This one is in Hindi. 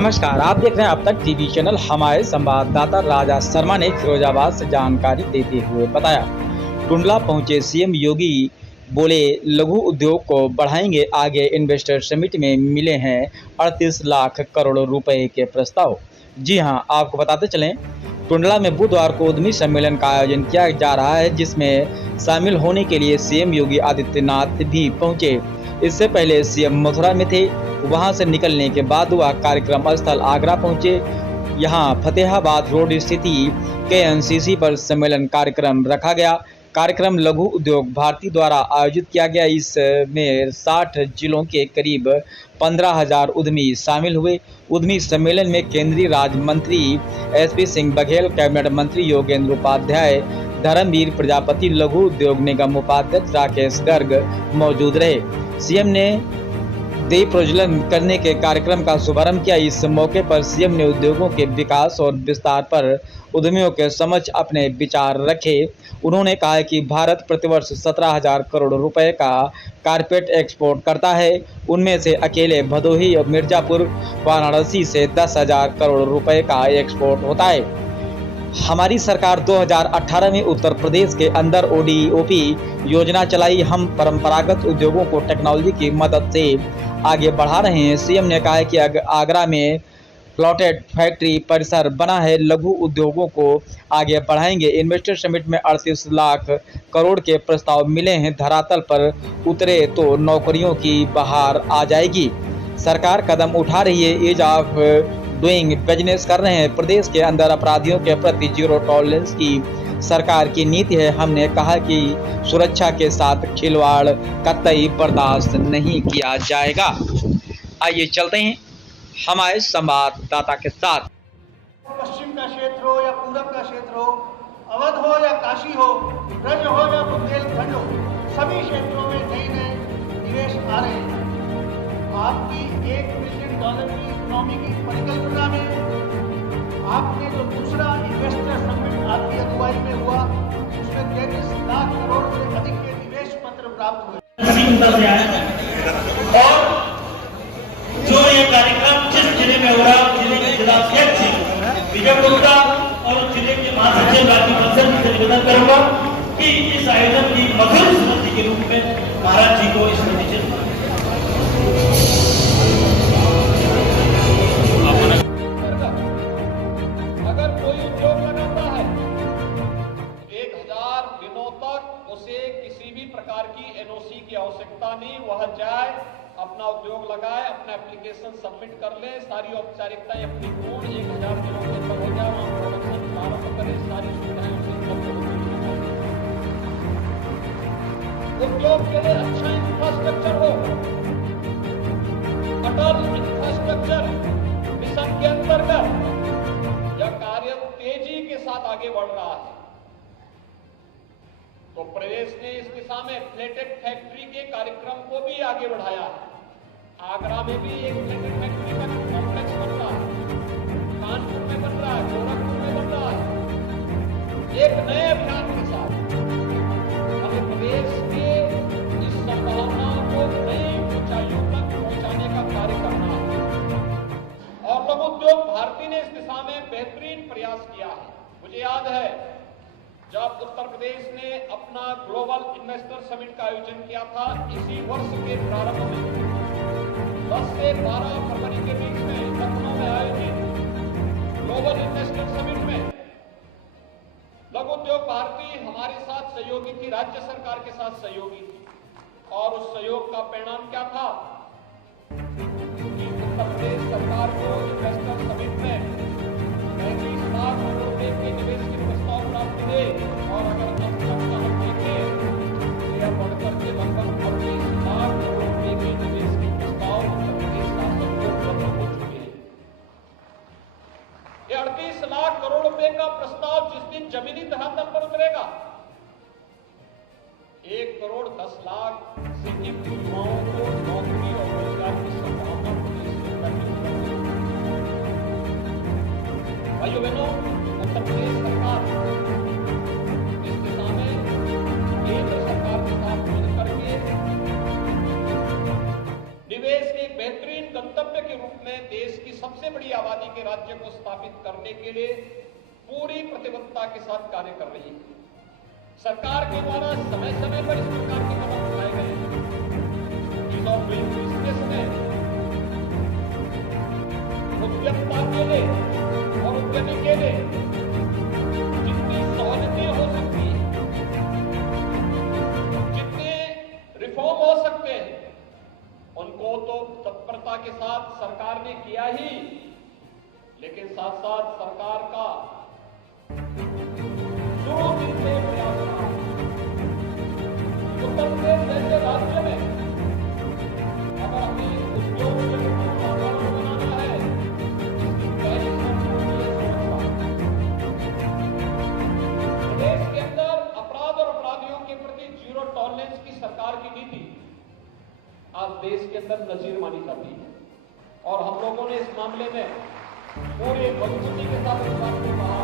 नमस्कार, आप देख रहे हैं अब तक टीवी चैनल। हमारे संवाददाता राजा शर्मा ने फिरोजाबाद से जानकारी देते हुए बताया, टुंडला पहुंचे सीएम योगी, बोले लघु उद्योग को बढ़ाएंगे आगे। इन्वेस्टर समिट में मिले हैं 38 लाख करोड़ रुपए के प्रस्ताव। जी हां, आपको बताते चलें, टुंडला में बुधवार को उद्यमी सम्मेलन का आयोजन किया जा रहा है, जिसमें शामिल होने के लिए सीएम योगी आदित्यनाथ भी पहुंचे। इससे पहले सीएम मथुरा में थे। वहां से निकलने के बाद वह कार्यक्रम स्थल आगरा पहुंचे। यहां फतेहाबाद रोड स्थित KNCC पर सम्मेलन कार्यक्रम रखा गया। कार्यक्रम लघु उद्योग भारती द्वारा आयोजित किया गया। इसमें 60 जिलों के करीब 15,000 उद्यमी शामिल हुए। उद्यमी सम्मेलन में केंद्रीय राज्य मंत्री SP सिंह बघेल, कैबिनेट मंत्री योगेंद्र उपाध्याय, धर्मवीर प्रजापति, लघु उद्योग निगम उपाध्यक्ष राकेश गर्ग मौजूद रहे। सीएम ने दीप प्रज्वलन करने के कार्यक्रम का शुभारंभ किया। इस मौके पर सीएम ने उद्योगों के विकास और विस्तार पर उद्यमियों के समक्ष अपने विचार रखे। उन्होंने कहा कि भारत प्रतिवर्ष 17,000 करोड़ रुपए का कारपेट एक्सपोर्ट करता है। उनमें से अकेले भदोही और मिर्जापुर, वाराणसी से 10,000 करोड़ रुपए का एक्सपोर्ट होता है। हमारी सरकार 2018 में उत्तर प्रदेश के अंदर ODOP योजना चलाई। हम परंपरागत उद्योगों को टेक्नोलॉजी की मदद से आगे बढ़ा रहे हैं। सीएम ने कहा कि आगरा में प्लॉटेड फैक्ट्री परिसर बना है, लघु उद्योगों को आगे बढ़ाएंगे। इन्वेस्टर समिट में 38 लाख करोड़ के प्रस्ताव मिले हैं। धरातल पर उतरे तो नौकरियों की बहार आ जाएगी। सरकार कदम उठा रही है, ईज ऑफ डूइंग बिजनेस कर रहे हैं। प्रदेश के अंदर अपराधियों के प्रति जीरो टॉलरेंस की सरकार की नीति है। हमने कहा कि सुरक्षा के साथ खिलवाड़ कतई बर्दाश्त नहीं किया जाएगा। आइए चलते हैं हमारे संवाददाता के साथ। पश्चिम का क्षेत्र हो या पूरब का क्षेत्र हो, अवध हो या काशी हो, ब्रज हो या बुंदेलखंड हो, सभी क्षेत्रों में नए नए निवेश आ रहे हैं। आपकी $1 बिलियन की इकोनॉमी की परिकल्पना में आपने जो दूसरा इन्वेस्टर समिट आपकी अगुवाई में हुआ, उसमें 33 लाख करोड़ से अधिक के निवेश पत्र प्राप्त हुए। और जो ये कार्यक्रम जिस जिले में हो रहा, जिले के जिलाध्यक्ष विजय गुप्ता और जिले के महासचिव राज्य बंसल से निवेदन करूंगा कि इस आयोजन की मधुर स्मृति के रूप में महाराज जी को स्मृति चिन्ह NOC की आवश्यकता नहीं, वह जाए, अपना उद्योग लगाए, अपना एप्लीकेशन सबमिट कर ले, सारी औपचारिकताएं अपनी पूर्ण 1,000 दिनों के अंदर हो जाए, वहां प्रोडक्शन प्रारंभ करे, सारी सुविधाएं उसे उपलब्ध होती। उद्योग के लिए अच्छा इंफ्रास्ट्रक्चर हो, अटल इंफ्रास्ट्रक्चर मिशन के अंतर्गत यह कार्य तेजी के साथ आगे बढ़ रहा है। तो प्रदेश ने इस दिशा में प्लेटेड फैक्ट्री के कार्यक्रम को भी आगे बढ़ाया है। आगरा में भी एक प्लेटेड फैक्ट्री का कॉम्प्लेक्स बन रहा है, कानपुर में बन रहा है, गोरखपुर में बन रहा है। एक नए अभियान के साथ हमें प्रदेश के इस संभावना को नई ऊंचाइयों तक पहुंचाने का कार्य करना है। और लघु उद्योग भारती ने इस दिशा में बेहतरीन प्रयास किया है। मुझे याद है जब उत्तर प्रदेश ने अपना ग्लोबल इन्वेस्टर समिट का आयोजन किया था, इसी वर्ष के प्रारंभ में 10 से 12 फरवरी के बीच में लखनऊ में आयोजित ग्लोबल इन्वेस्टर समिट में लघु उद्योग भारती हमारे साथ सहयोगी थी, राज्य सरकार के साथ सहयोगी थी। और उस सहयोग का परिणाम क्या था कि उत्तर प्रदेश सरकार को इन्वेस्टर समिट में 35 लाख करोड़ रुपए के निवेश के प्रस्ताव प्राप्त हुए। और अगर अब तक का हम देखें तो यह बढ़कर के लगभग 38 लाख करोड़ रुपए के निवेश के प्रस्ताव उत्तर प्रदेश शासन को उपलब्ध हो चुके हैं। ये 38 लाख करोड़ रुपए का प्रस्ताव जिस दिन जमीनी धरातल पर उतरेगा, 1 करोड़ 10 लाख से अधिक युवाओं को नौकरी और रोजगार की संभावना भाइयों बहनों, उत्तर प्रदेश सरकार इस दिशा में केंद्र सरकार के साथ मिलकर के निवेश के एक बेहतरीन गंतव्य के रूप में देश की सबसे बड़ी आबादी के राज्य को स्थापित करने के लिए पूरी प्रतिबद्धता के साथ कार्य कर रही है। सरकार के द्वारा समय समय पर इस प्रकार के कदम उठाए गए हैं। ईज ऑफ डूइंग बिजनेस में उद्यमता के लिए और उद्यमी के लिए जितनी सहूलियतें हो सकती हैं, जितने रिफॉर्म हो सकते हैं, उनको तो तत्परता के साथ सरकार ने किया ही, लेकिन साथ साथ सरकार का शुरू दिन से प्रयास रहा। उत्तर प्रदेश जैसे राज्य में अगर हमें उद्योग के वातावरण बनाना है, इसकी पहली प्रदेश के अंदर अपराध और अपराधियों के प्रति जीरो टॉलरेंस की सरकार की नीति आज देश के अंदर नजीर मानी जाती है। और हम लोगों ने इस मामले में पूरे मजबूती के साथ इस बात को कहा